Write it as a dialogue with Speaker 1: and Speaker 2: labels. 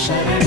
Speaker 1: shadow.